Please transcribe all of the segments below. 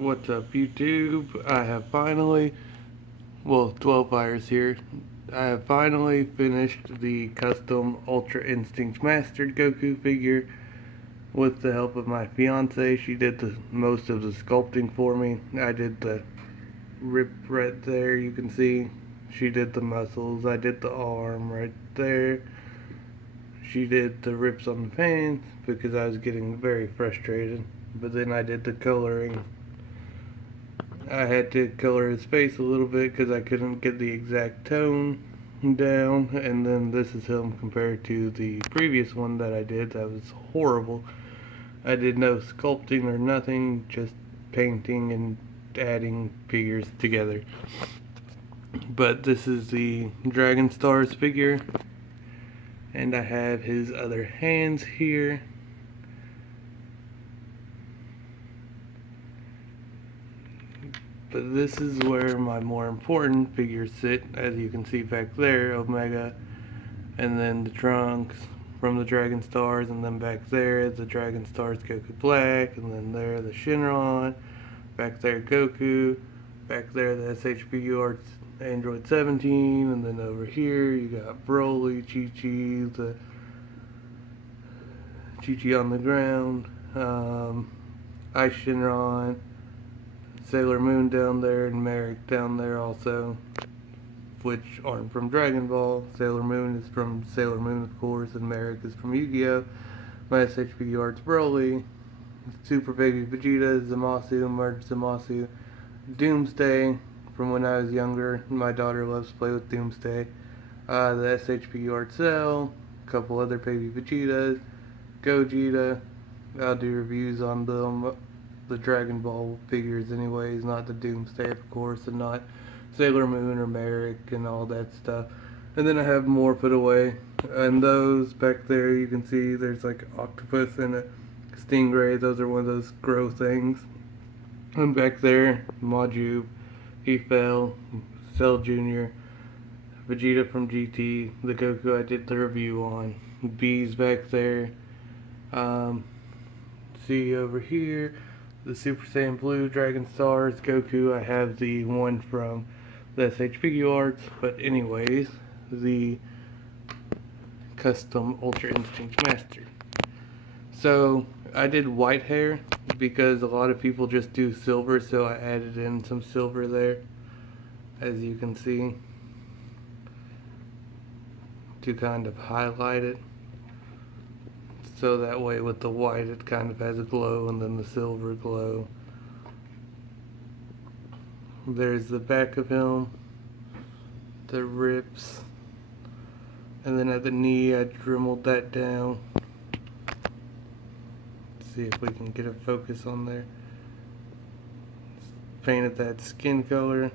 What's up, YouTube? I have finally, well, 12 buyers here. I have finally finished the custom Ultra Instinct Mastered Goku figure with the help of my fiance. She did the most of the sculpting for me. I did the rip right there, you can see. She did the muscles. I did the arm right there. She did the rips on the pants because I was getting very frustrated. But then I did the coloring. I had to color his face a little bit because I couldn't get the exact tone down. And then this is him compared to the previous one that I did. That was horrible. I did no sculpting or nothing, just painting and adding figures together. But this is the Dragon Stars figure, and I have his other hands here. But this is where my more important figures sit, as you can see back there, Omega, and then the Trunks from the Dragon Stars, and then back there the Dragon Stars Goku Black, and then there the Shinron, back there Goku, back there the SHBU Arts Android 17, and then over here you got Broly, Chi-Chi, the Chi-Chi on the ground, Ice Shinron, Sailor Moon down there, and Merrick down there also, which aren't from Dragon Ball. Sailor Moon is from Sailor Moon, of course, and Merrick is from Yu-Gi-Oh! My SHBU Arts Broly, Super Baby Vegeta, Zamasu, Merged Zamasu, Doomsday, from when I was younger. My daughter loves to play with Doomsday. The SHBU Art Cell, a couple other Baby Vegetas, Gogeta. I'll do reviews on them. The Dragon Ball figures anyways, not the Doomsday, of course, and not Sailor Moon or Merrick and all that stuff. And then I have more put away. And those back there, you can see there's like an octopus and a stingray. Those are one of those grow things. And back there, Maju, Eiffel, Cell Jr., Vegeta from GT, the Goku I did the review on. Bees back there. See over here, the Super Saiyan Blue Dragon Stars Goku. I have the one from the SH Arts, but anyways, the custom Ultra Instinct Master. So I did white hair because a lot of people just do silver, so I added in some silver there, as you can see, to kind of highlight it. So that way with the white it kind of has a glow, and then the silver glow. There's the back of him, the rips, and then at the knee I dremeled that down. Let's see if we can get a focus on there. Painted that skin color.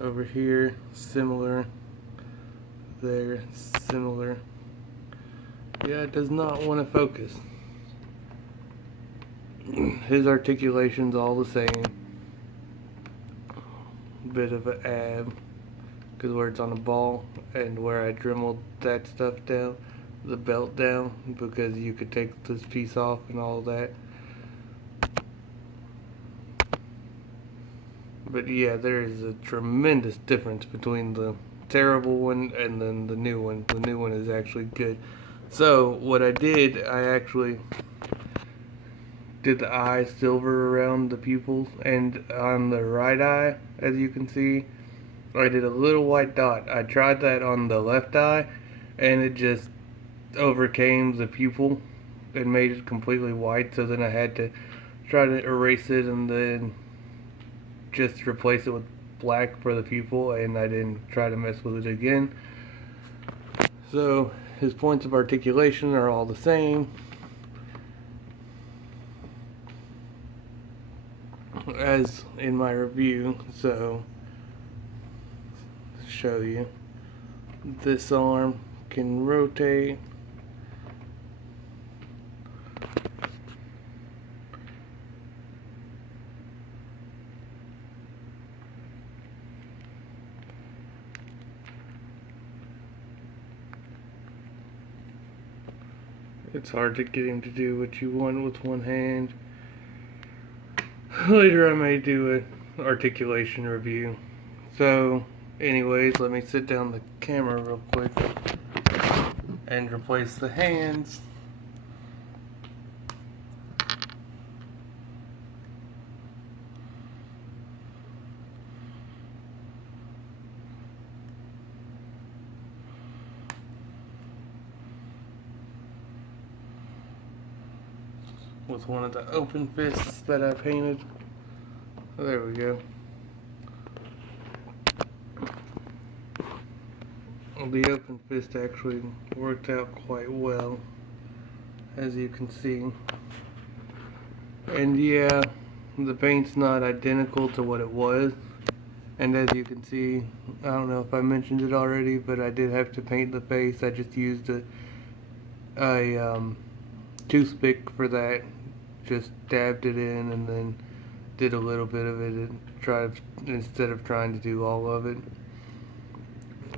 Over here, similar. There, similar. Yeah, it does not want to focus. His articulation's all the same. Bit of an ab, because where it's on a ball, and where I dremeled that stuff down, the belt down, because you could take this piece off and all that. But yeah, there is a tremendous difference between the terrible one and then the new one. The new one is actually good. So what I did, I actually did the eye silver around the pupils, and on the right eye, as you can see, I did a little white dot. I tried that on the left eye, and it just overcame the pupil and made it completely white, so then I had to try to erase it and then just replace it with black for the pupil, and I didn't try to mess with it again. So his points of articulation are all the same as in my review. So to show you, this arm can rotate. It's hard to get him to do what you want with one hand. Later I may do an articulation review. So, anyways, let me sit down the camera real quick and replace the hands. With one of the open fists that I painted. There we go. The open fist actually worked out quite well, as you can see. And yeah, the paint's not identical to what it was. And as you can see, I don't know if I mentioned it already, but I did have to paint the face. I just used a toothpick for that. Just dabbed it in and then did a little bit of it and tried, instead of trying to do all of it,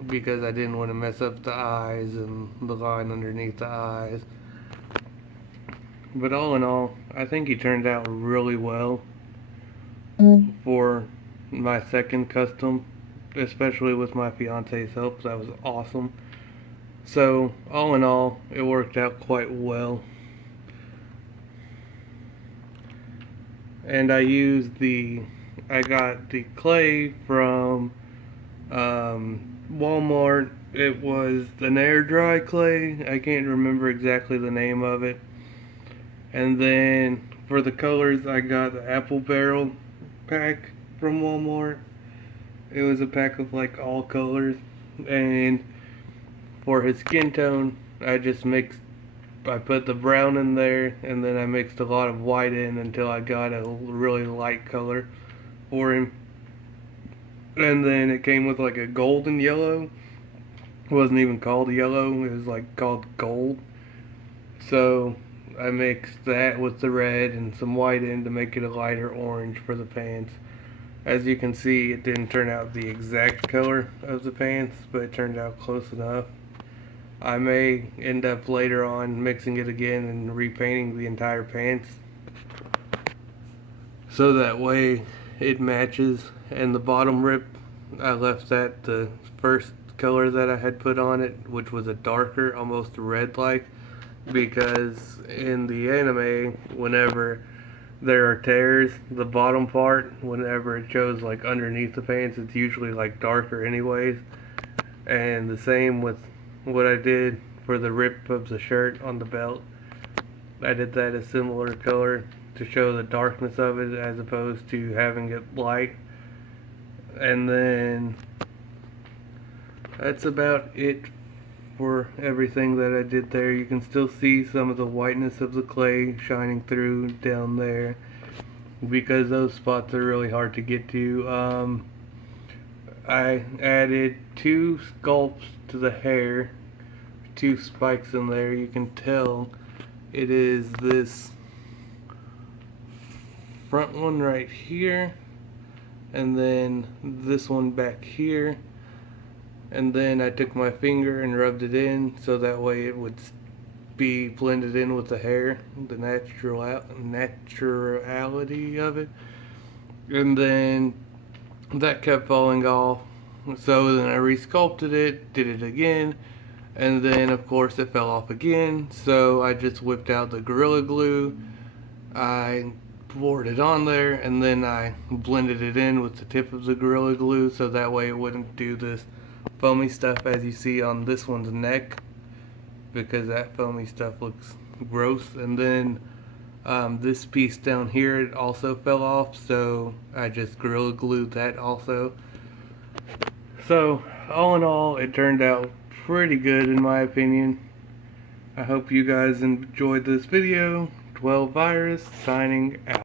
because I didn't want to mess up the eyes and the line underneath the eyes. But all in all, I think he turned out really well for my second custom, especially with my fiance's help. That was awesome. So all in all, it worked out quite well. And I got the clay from Walmart. It was an air dry clay. I can't remember exactly the name of it. And then for the colors, I got the apple barrel pack from Walmart. It was a pack of like all colors. And for his skin tone, I put the brown in there, and then I mixed a lot of white in until I got a really light color for him. And then it came with like a golden yellow. It wasn't even called yellow, it was like called gold. So I mixed that with the red and some white in to make it a lighter orange for the pants. As you can see, it didn't turn out the exact color of the pants, but it turned out close enough. I may end up later on mixing it again and repainting the entire pants, so that way it matches. And the bottom rip, I left that the first color that I had put on it, which was a darker, almost red-like, because in the anime, whenever there are tears, the bottom part, whenever it shows like underneath the pants, it's usually like darker anyways. And the same with what I did for the rip of the shirt on the belt. I did that a similar color to show the darkness of it as opposed to having it light. And then that's about it for everything that I did there. You can still see some of the whiteness of the clay shining through down there, because those spots are really hard to get to. I added 2 sculpts to the hair, 2 spikes in there. You can tell it is this front one right here, and then this one back here. And then I took my finger and rubbed it in so that way it would be blended in with the hair, the naturality of it. And then that kept falling off, so then I resculpted it, did it again, and then of course it fell off again. So I just whipped out the Gorilla Glue, I poured it on there, and then I blended it in with the tip of the Gorilla Glue so that way it wouldn't do this foamy stuff as you see on this one's neck, because that foamy stuff looks gross. And then this piece down here, it also fell off, so I just Gorilla Glued that also. So all in all, it turned out pretty good in my opinion. I hope you guys enjoyed this video. 12 Virus signing out.